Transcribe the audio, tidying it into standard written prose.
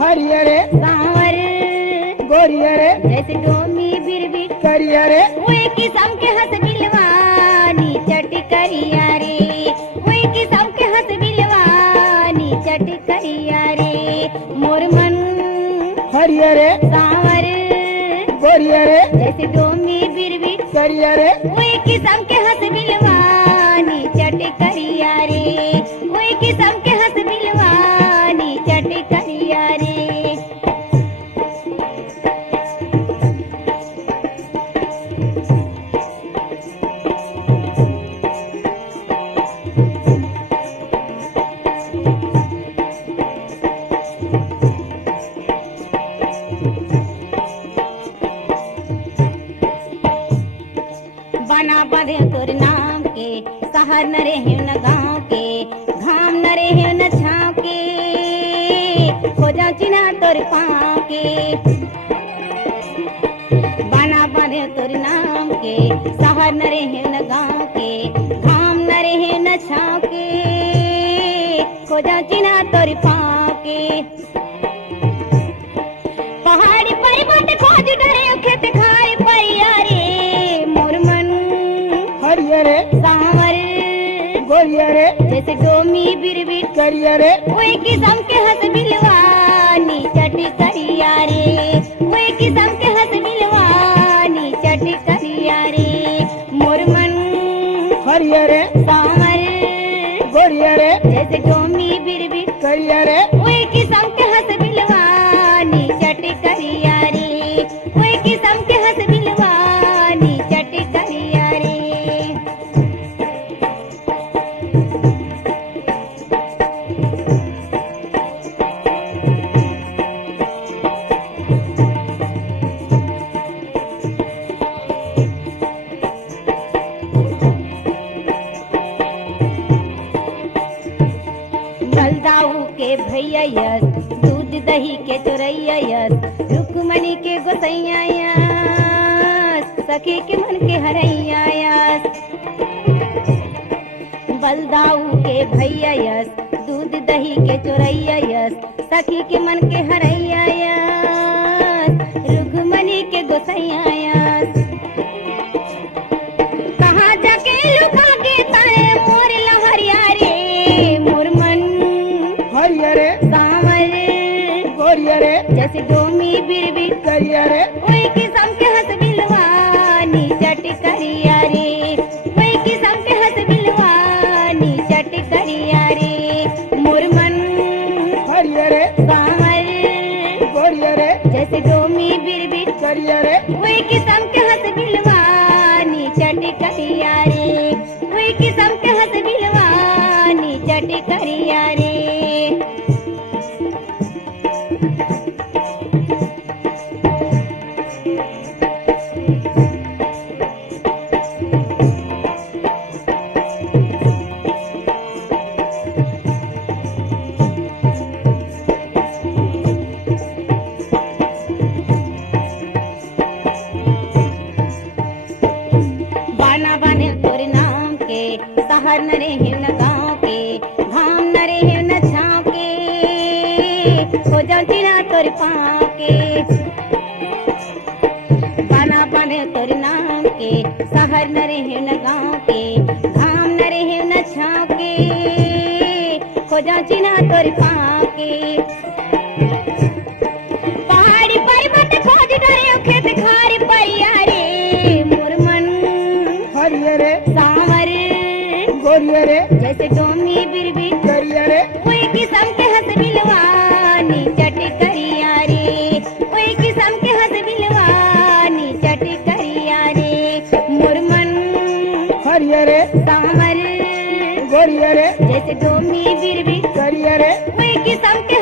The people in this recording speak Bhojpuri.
हरियरे सांवर गोरियरे जैसे डोमी बिरबिट करियरे वही किस्म के हंस बिलवानी चट करिया रे वही किस्म के हंस बिलवानी चट करिया रे मोर मन हरियरे सांवर गोरियरे जैसे डोमी बिरबिट करियरे वही किस्म के हंस बिलवानी चट करिया रे वही किस्म के हंस बिलवानी चट करिया रे बना बंधे तोर नाम के शहर न रहे न गाँव के घाम न रहे न छाँव के खोजा चिन्हा तोर पाँव के बना बंधे तोर नाम के शहर न रहे न गाँव के घाम न रहे न छाँव के खोजा चिन्हा तोर पाँव के पहाड़ी पर्वत खोज डरे खेत खाए परिया रे मोर मन हरियरे सांवर गोरियरे जैसे डोमी बिरबिट करियरे वही किस्म के हंस बिलवानी चट करिया रे वही किस्म के हंस बिलवानी चट करिया रे मोर मन हरियरे सांवर गोरियरे जैसे डोमी बिरबिट करियरे वही किस्म के हंस बिलवानी चट करिया रे वही किस्म के हंस बिलवानी चट करिया रे बलदाऊ के भैया यस दूध दही के चोरैया यस रुक्मणी के गोसैया यस सखी के मन के हरैया यस बलदाऊ के भैया यस दूध दही के चोरैया यस सखी के मन के हरैया यस रुक्मणी के गोसैया यस कहाँ जाके लुका के ताए मोर लहरिया रे मोर मन हरियरे सांवर गोरियरे जैसे डोमी बिरबिट करियरे वही किस्म के हंस बिलवानी चट करिया रे वही किस्म के हंस बिलवानी चट करिया रे मोर मन हरियरे सांवर गोरियरे जैसे डोमी बिरबिट करियरे वही किस्म के हंस बिलवानी चट करिया रे वही किस्म के हंस बिलवानी चट करिया रे बाना बाने तोर नाम के शहर न रहे न गाँव के घाम न रहे न छाँव के खोजा चिन्हा तोर पाँव के बाना बाने तोर नाम के शहर न रहे न गाँव के घाम न रहे न छाँव के खोजा चिन्हा तोर पाँव के पहाड़ी पर्वत खोज डरे खेत खार परिया रे मोर मन हरियरे सांवर गोरियरे जैसे डोमी बिरबिट करियरे वही किस्म के हंस बिलवानी चट करिया रे वही किस्म के हंस बिलवानी चट करिया रे मोर मन हरियरे सांवर गोरियरे जैसे डोमी बिरबिट करियरे वही किस्म के